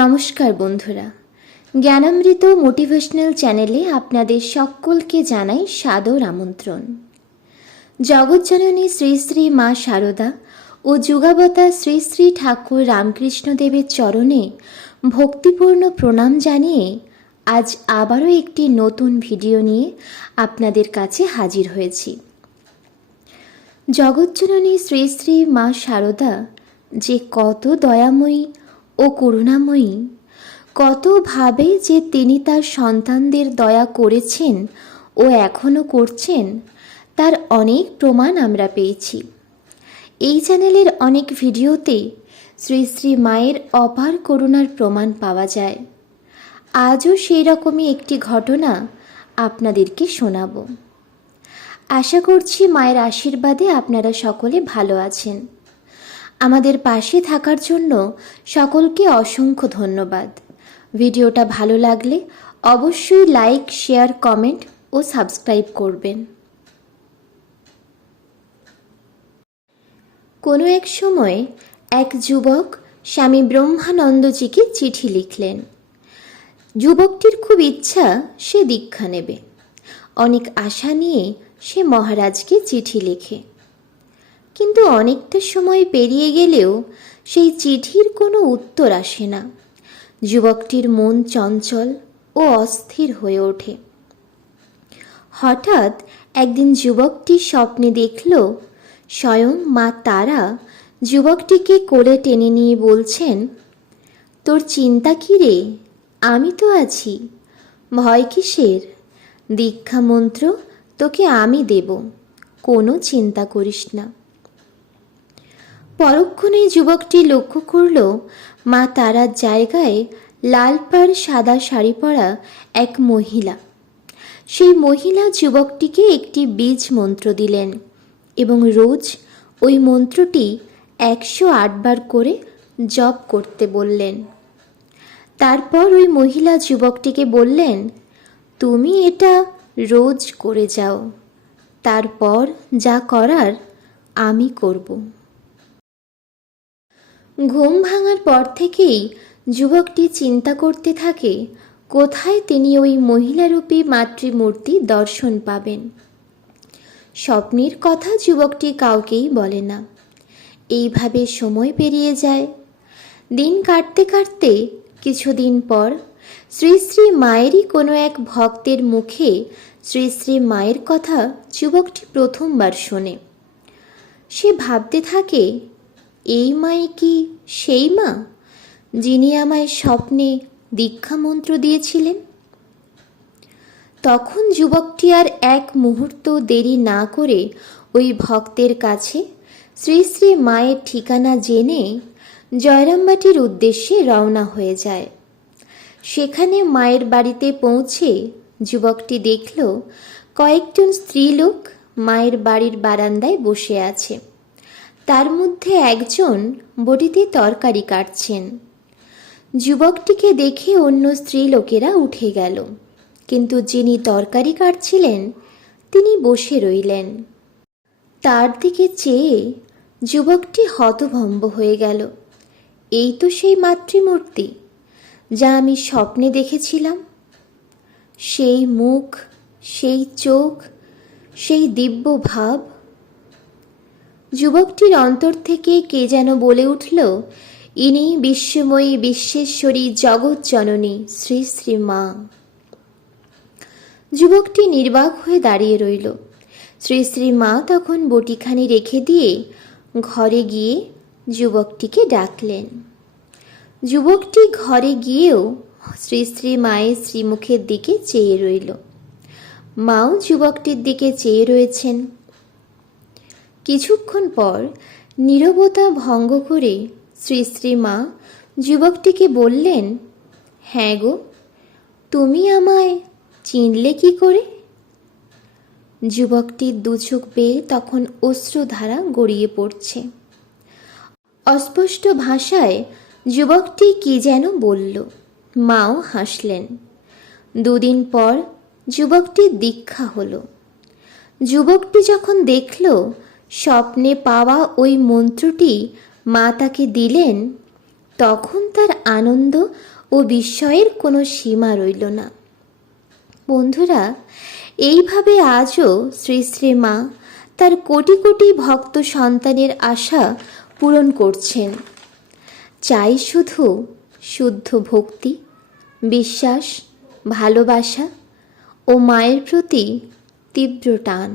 নমস্কার বন্ধুরা, জ্ঞানামৃত মোটিভেশনাল চ্যানেলে আপনাদের সকলকে জানাই সাদর আমন্ত্রণ। জগৎজননী শ্রী শ্রী মা শারদা ও যুগাবতার শ্রী শ্রী ঠাকুর রামকৃষ্ণদেবের চরণে ভক্তিপূর্ণ প্রণাম জানিয়ে আজ আবারও একটি নতুন ভিডিও নিয়ে আপনাদের কাছে হাজির হয়েছি। জগৎজননী শ্রী শ্রী মা শারদা যে কত দয়াময়ী ও করুণাময়ী, কতভাবে যে তিনি তার সন্তানদের দয়া করেছেন ও এখনও করছেন, তার অনেক প্রমাণ আমরা পেয়েছি। এই চ্যানেলের অনেক ভিডিওতে শ্রী শ্রী মায়ের অপার করুণার প্রমাণ পাওয়া যায়। আজও সেই রকমই একটি ঘটনা আপনাদেরকে শোনাব। আশা করছি মায়ের আশীর্বাদে আপনারা সকলে ভালো আছেন। আমাদের পাশে থাকার জন্য সকলকে অসংখ্য ধন্যবাদ। ভিডিওটা ভালো লাগলে অবশ্যই লাইক, শেয়ার, কমেন্ট ও সাবস্ক্রাইব করবেন। কোনো এক সময় এক যুবক স্বামী ব্রহ্মানন্দজিকে চিঠি লিখলেন। যুবকটির খুব ইচ্ছা সে দীক্ষা নেবে। অনেক আশা নিয়ে সে মহারাজকে চিঠি লেখে, কিন্তু অনেকটা সময় পেরিয়ে গেলেও সেই চিঠির কোনো উত্তর আসে না। যুবকটির মন চঞ্চল ও অস্থির হয়ে ওঠে। হঠাৎ একদিন যুবকটি স্বপ্নে দেখল স্বয়ং মা তারা যুবকটিকে কোলে টেনে নিয়ে বলছেন, তোর চিন্তা কী রে? আমি তো আছি, ভয় কিসের? দীক্ষা মন্ত্র তোকে আমি দেব, কোনো চিন্তা করিস না। পরক্ষণেই যুবকটি লক্ষ্য করল মা তারার জায়গায় লাল পাড় সাদা শাড়ি পরা এক মহিলা। সেই মহিলা যুবকটিকে একটি বীজ মন্ত্র দিলেন এবং রোজ ওই মন্ত্রটি 108 বার করে জপ করতে বললেন। তারপর ওই মহিলা যুবকটিকে বললেন, তুমি এটা রোজ করে যাও, তারপর যা করার আমি করব। ঘুম ভাঙার পর থেকেই যুবকটি চিন্তা করতে থাকে কোথায় তিনি ওই মহিলারূপী মাতৃমূর্তি দর্শন পাবেন। স্বপ্নের কথা যুবকটি কাউকেই বলে না। এইভাবে সময় পেরিয়ে যায়। দিন কাটতে কাটতে কিছুদিন পর শ্রী শ্রী মায়েরই কোনো এক ভক্তের মুখে শ্রী শ্রী মায়ের কথা যুবকটি প্রথমবার শোনে। সে ভাবতে থাকে, এই মাই কি সেই মা যিনি আমায় স্বপ্নে দীক্ষা মন্ত্র দিয়েছিলেন? তখন যুবকটি আর এক মুহূর্ত দেরি না করে ওই ভক্তের কাছে শ্রী শ্রী মায়ের ঠিকানা জেনে জয়রামবাটির উদ্দেশ্যে রওনা হয়ে যায়। সেখানে মায়ের বাড়িতে পৌঁছে যুবকটি দেখল কয়েকজন স্ত্রীলোক মায়ের বাড়ির বারান্দায় বসে আছে। তার মধ্যে একজন বটিতে তরকারি কাটছেন। যুবকটিকে দেখে অন্য স্ত্রী লোকেরা উঠে গেল, কিন্তু যিনি তরকারি কাটছিলেন তিনি বসে রইলেন। তার দিকে চেয়ে যুবকটি হতভম্ব হয়ে গেল। এই তো সেই মাতৃমূর্তি যা আমি স্বপ্নে দেখেছিলাম। সেই মুখ, সেই চোখ, সেই দিব্য ভাব। যুবকটির অন্তর থেকে কে যেন বলে উঠল, ইনি বিশ্বময়ী বিশ্বেশ্বরী জগৎ জননী শ্রী শ্রী মা। যুবকটি নির্বাক হয়ে দাঁড়িয়ে রইল। শ্রী শ্রী মা তখন বটিখানি রেখে দিয়ে ঘরে গিয়ে যুবকটিকে ডাকলেন। যুবকটি ঘরে গিয়েও শ্রী শ্রী মায়ের শ্রীমুখের দিকে চেয়ে রইল। মাও যুবকটির দিকে চেয়ে রয়েছেন। কিছুক্ষণ পর নীরবতা ভঙ্গ করে শ্রী শ্রী মা যুবকটিকে বললেন, হ্যাঁ গো, তুমি আমায় চিনলে কি করে? যুবকটির দু চোখ বেয়ে তখন অশ্রুধারা গড়িয়ে পড়ছে। অস্পষ্ট ভাষায় যুবকটি কি যেন বলল। মাও হাসলেন। দুদিন পর যুবকটির দীক্ষা হলো। যুবকটি যখন দেখল স্বপ্নে পাওয়া ওই মন্ত্রটি মা তাকে দিলেন, তখন তার আনন্দ ও বিস্ময়ের কোনো সীমা রইল না। বন্ধুরা, এইভাবে আজও শ্রী শ্রী মা তার কোটি কোটি ভক্ত সন্তানের আশা পূরণ করছেন। চাই শুধু শুদ্ধ ভক্তি, বিশ্বাস, ভালোবাসা ও মায়ের প্রতি তীব্র টান।